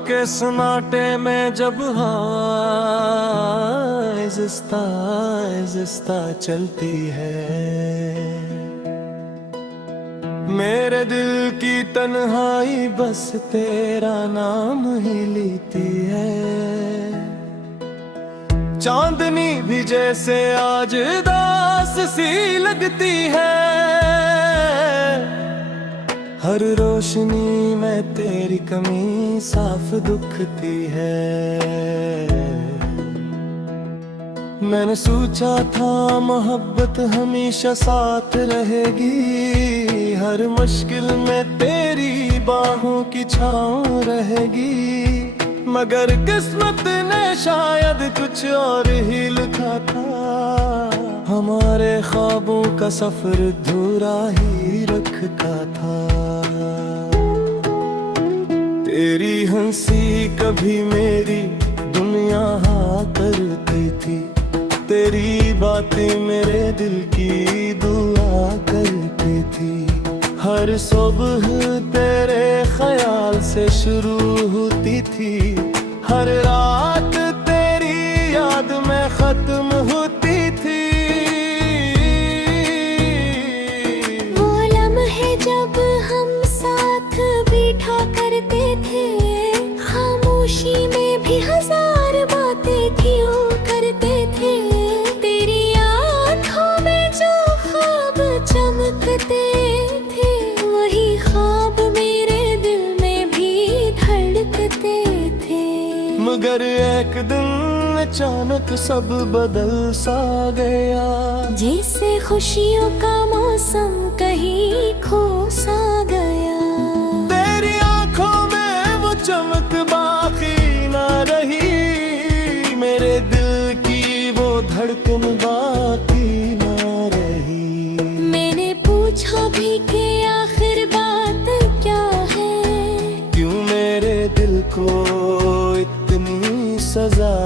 के सन्नाटे में जब आहिस्ता आहिस्ता चलती है, मेरे दिल की तन्हाई बस तेरा नाम ही लेती है। चांदनी भी जैसे आज दास सी लगती है, हर रोशनी में तेरी कमी साफ दिखती है। मैंने सोचा था मोहब्बत हमेशा साथ रहेगी, हर मुश्किल में तेरी बाहों की छाँव रहेगी, मगर किस्मत ने शायद कुछ और ही लिखा था। हमारे ख्वाबों का सफर अधूरा ही रखता था। तेरी हंसी कभी मेरी दुनिया हाँ करती थी, तेरी बातें मेरे दिल की दुआ करती थी। हर सुबह तेरे ख्याल से शुरू होती थी, हर रात तेरी याद में खत्म होती थी। वो लम्हे जब हम साथ बैठा करते थे, खामोशी में भी हजार बातें क्यों करते थे। तेरी आँखों में जो ख्वाब चमकते थे, वही ख्वाब मेरे दिल में भी धड़कते थे। मगर एक दिन अचानक सब बदल सा गया, जैसे खुशियों का मौसम कहीं खो सा गया। तेरी आंखों में वो चमक बाकी ना रही, मेरे दिल की वो धड़कन बाकी ना रही। मैंने पूछा भी कि आखिर बात क्या है, क्यों मेरे दिल को इतनी सजा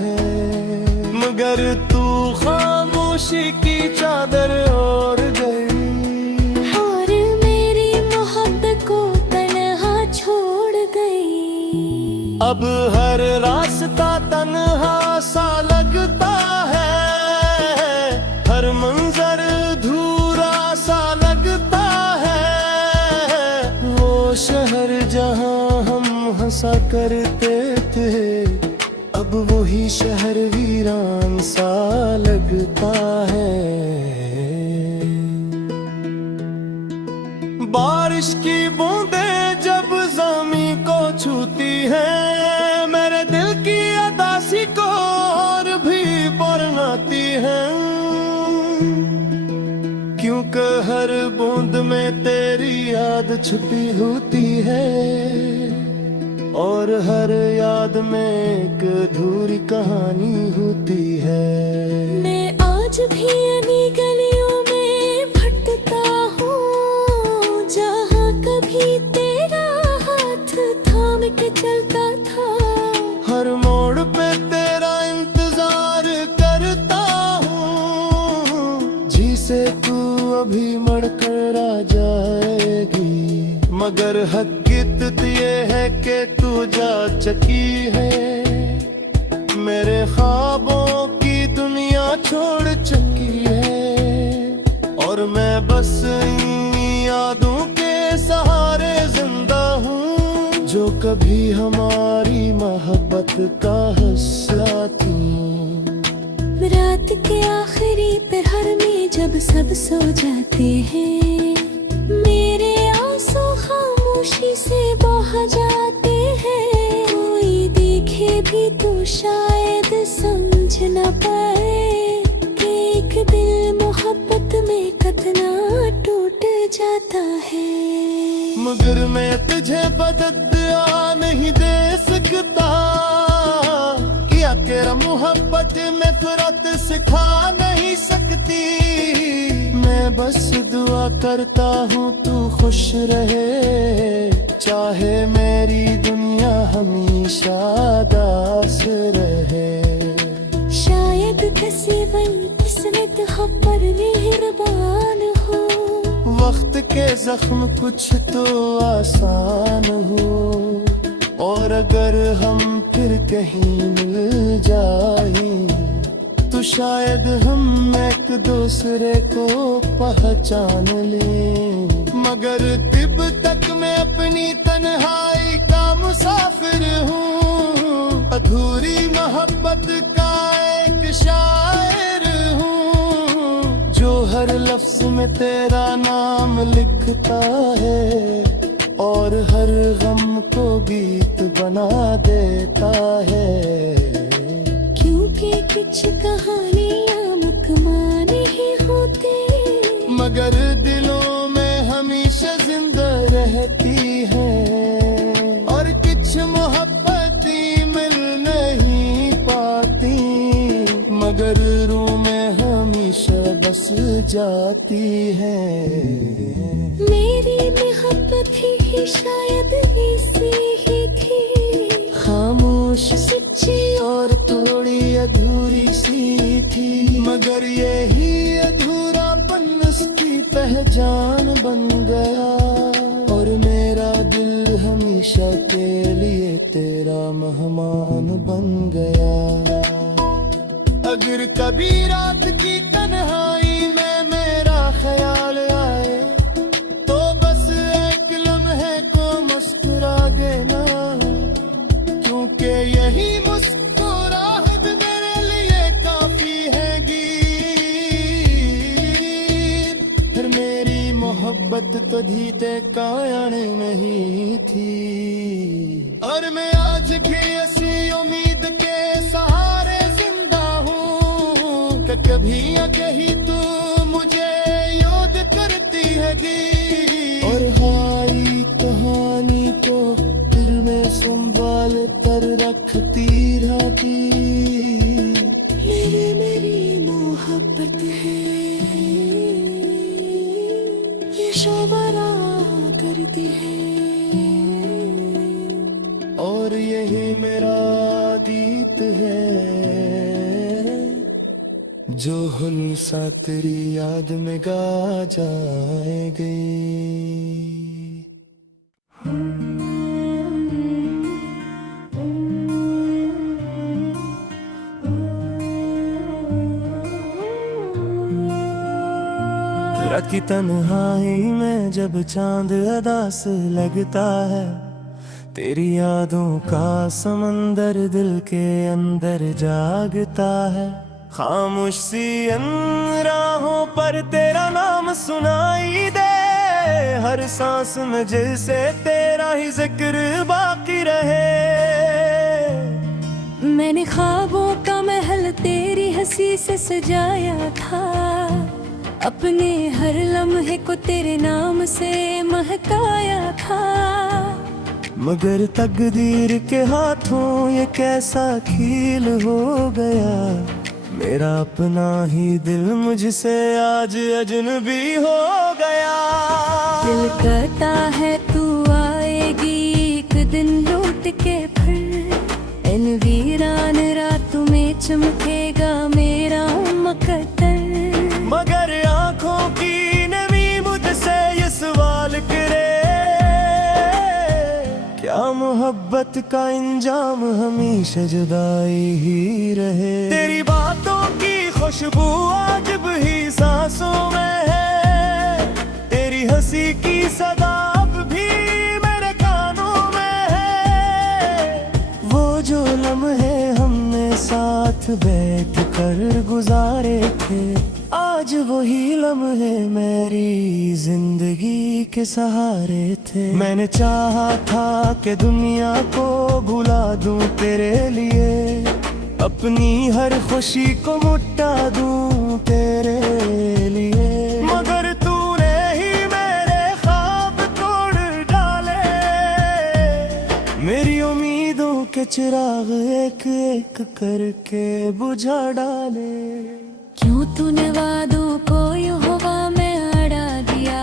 है। मगर तू खामोशी की चादर ओढ़ गई, और मेरी मोहब्बत को तन्हा छोड़ गई। अब हर रास्ता तन्हा सा लगता है, हर मंजर अधूरा सा लगता है। वो शहर जहाँ हम हंसा करते थे, अब वही शहर वीरान सा लगता है। बारिश की बूंदें जब ज़मीं को छूती हैं, मेरे दिल की अदासी को और भी बनाती हैं। क्योंकि हर बूंद में तेरी याद छुपी होती है, और हर याद में एक अधूरी कहानी होती है। मैं आज भी इन्हीं गलियों में भटकता हूँ, जहाँ कभी तेरा हाथ थाम के चलता था। हर मोड़ पे तेरा इंतजार करता हूँ, जिसे तू अभी मड़कर आ जाएगी। मगर हकीकत ये है कि तू जा चुकी है, मेरे ख्वाबों की दुनिया छोड़ चुकी है। और मैं बस इन यादों के सहारे जिंदा हूँ, जो कभी हमारी मोहब्बत का हिस्सा थी। रात के आखिरी पहर में जब सब सो जाते हैं, मेरे आंसू खामोशी से बहा जाते हैं। कोई देखे भी तो शायद समझ न पाए कि एक दिल मोहब्बत में कितना टूट जाता है। मगर मैं तुझे बददुआ नहीं दे सकता, क्या तेरा मोहब्बत में फरत सिखा नहीं सकती। मैं बस दुआ करता हूँ तू खुश रहे, चाहे मेरी दुनिया हमेशा दास रहे। शायद नसीबन किस्मत हम पर मेहरबान हो, वक्त के जख्म कुछ तो आसान हो, और अगर हम फिर कहीं मिल जाएं तो शायद हम एक दूसरे को पहचान लें। मगर तिब तक मैं अपनी तन्हाई का मुसाफिर हूँ, अधूरी मोहब्बत का एक शायर हूँ, जो हर लफ्ज में तेरा नाम लिखता है और हर गम को गीत बना देता है। क्योंकि कुछ कहानियां मुकम्मल नहीं होते, मगर दिलों में हमेशा जिंदा रहती है। और कुछ मोहब्बतें मिल नहीं पाती, मगर रूह में हमेशा बस जाती है। मेरी मोहब्बत ही शायद इसी ही थी, खामोश सच्ची और थोड़ी अधूरी सी थी, मगर यही अधूरापन उसकी पहचान बन गया। और मेरा दिल हमेशा के लिए तेरा मेहमान बन गया। अगर कभी रात की तन्हाई में मेरा ख्याल आए तो बस एक लम्हे को मुस्कुरा देना, क्योंकि यही मुस्कुराहट मेरे लिए काफी है गीत। फिर मेरी मोहब्बत तो धीते कायण नहीं थी, और मैं आज भी ऐसी उम्मीद के सहारे जिंदा हूँ कि कभी या कहीं तू मुझे याद करती है गीत। और हाई कहानी को दिल में संभाल कर रखती रहती। मेरी मोहब्बत है, ये शोभरा करती है। और यही मेरा गीत है, जो हुल्सा तेरी याद में गा जाएगी। रात की तन्हाई में जब चांद अदास लगता है, तेरी यादों का समंदर दिल के अंदर जागता है। खामोश सी राहों पर तेरा नाम सुनाई दे, हर सांस में जैसे तेरा ही जिक्र बाकी रहे। मैंने ख्वाबों का महल तेरी हंसी से सजाया था, अपने हर लम्हे को तेरे नाम से महकाया था। मगर तकदीर के हाथों ये कैसा खेल हो गया, मेरा अपना ही दिल मुझसे आज अजनबी हो गया। दिल कहता है तू आएगी एक दिन लौट के फिर, इन वीरान रातों में चमकेगा मेरा मकद्दर। मगर आंखों की नमी मुझसे ये सवाल करे, क्या मोहब्बत का इंजाम हमेशा जुदाई ही रहे। तेरी बातों की खुशबू आज भी सांसों में है, तेरी हंसी की सदा अब भी मेरे कानों में है। वो जो लम्हे हमने साथ बैठ कर गुजारे थे, आज वही लम्हे मेरी जिंदगी के सहारे थे। मैंने चाहा था कि दुनिया को भुला दूं तेरे लिए, अपनी हर खुशी को मुट्टा दूं तेरे लिए। मगर तूने ही मेरे ख्वाब तोड़ डाले, मेरी उम्मीदों के चिराग एक एक करके बुझा डाले। क्यों तूने वादों को यूं हवा में अड़ा दिया,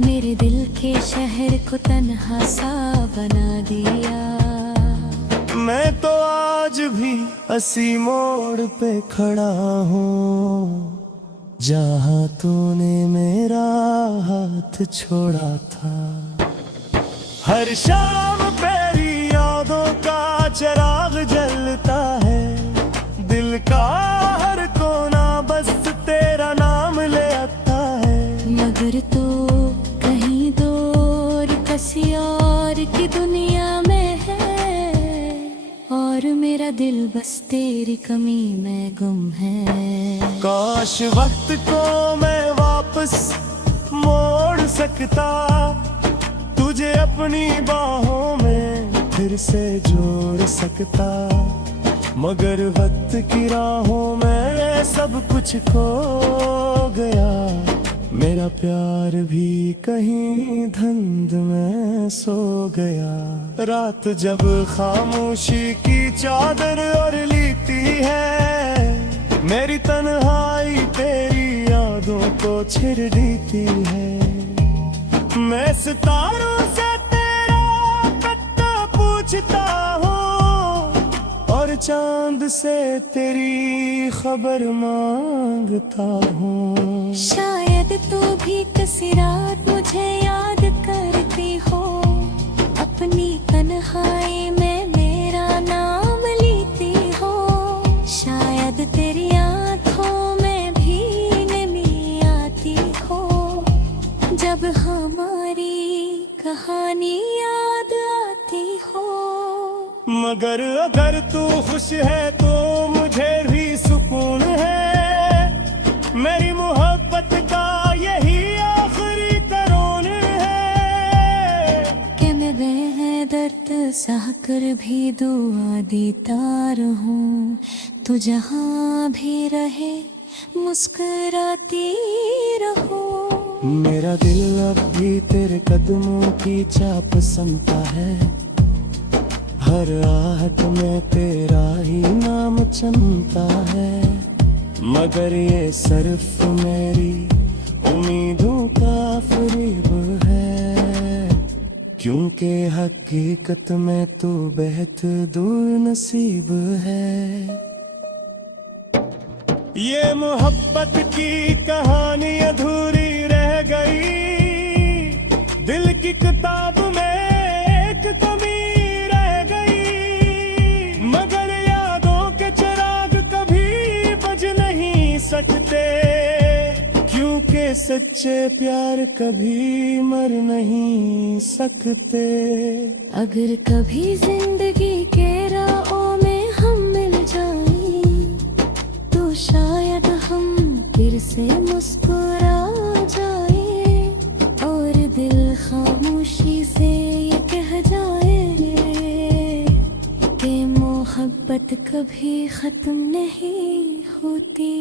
मेरे दिल के शहर को तन्हा सा बना दिया। मैं तो आज भी असी मोड़ पे खड़ा हूँ, जहाँ तूने मेरा हाथ छोड़ा था। हर शाम तेरी यादों का चिराग जलता है, दिल का हर कोना बस तेरा नाम ले आता है। मगर तो कहीं दूर किसी और की दुनिया में है, और मेरा दिल बस तेरी कमी में गुम है। काश वक्त को मैं वापस मोड़ सकता, तुझे अपनी बाहों में फिर से जोड़ सकता, मगर वक्त की राहों में सब कुछ खो गया। मेरा प्यार भी कहीं धुंध में सो गया। रात जब खामोशी की चादर ओढ़ लेती है, मेरी तन्हाई तेरी यादों को छिड़ देती है। मैं सितारों से तेरा पता पूछता हूँ, और चांद से तेरी खबर मांगता हूँ। शायद तू भी किसी रात मुझे याद करती हो, अपनी तन्हाई में मेरा नाम लेती हो। शायद तेरी आँखों में भी नमी आती हो, जब हमारी कहानी याद आती हो। मगर अगर तू खुश है तो मुझे भी सुकून है, मेरी मोहब्बत का यही आखिरी करोन है। कि मैं बेदर्द सह कर भी दुआ देता रहूं, तू जहाँ भी रहे मुस्कुराती रहो। मेरा दिल अब भी तेरे कदमों की चाप सुनता है, हर आहट में तेरा ही नाम चमकता है। मगर ये सिर्फ मेरी उम्मीदों का फरेब है, क्योंकि हकीकत में तू बेहद दूर नसीब है। ये मोहब्बत की कहानी अधूरी रह गई, दिल की किताब में एक कमी रह गई। मगर यादों के चिराग कभी बुझ नहीं सकते, क्योंकि सच्चे प्यार कभी मर नहीं सकते। अगर कभी जिंदगी के राहों में हम मिल जाएं, तो शायद हम फिर से मुस्कुरा जाए, और दिल खामोशी से ये कह जाए कि मोहब्बत कभी खत्म नहीं होती।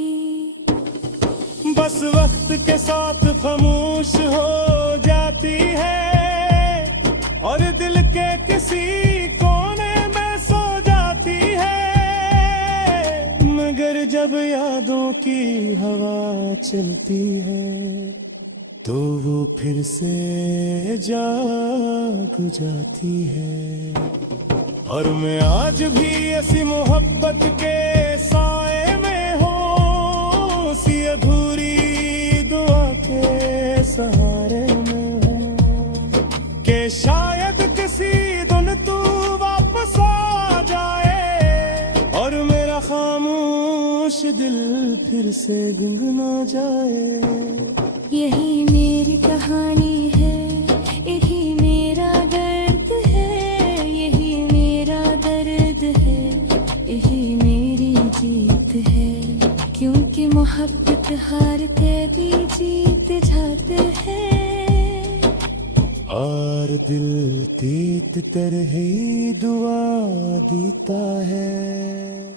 बस वक्त के साथ खामोश हो जाती है, और दिल के किसी कोने में सो जाती है। मगर जब यादों की हवा चलती है, तो वो फिर से जाग जाती है। और मैं आज भी ऐसी मोहब्बत के साए में हूँ, सी अधूरी दुआ के सहारे में हूँ, कि शायद किसी दिन तू वापस आ जाए, और मेरा खामोश दिल फिर से गुनगुना जाए। यही मेरी कहानी है, यही मेरा दर्द है, यही मेरा दर्द है, यही मेरी जीत है। क्योंकि मोहब्बत हार के भी जीत जाते हैं, और दिल तीत तरह ही दुआ देता है।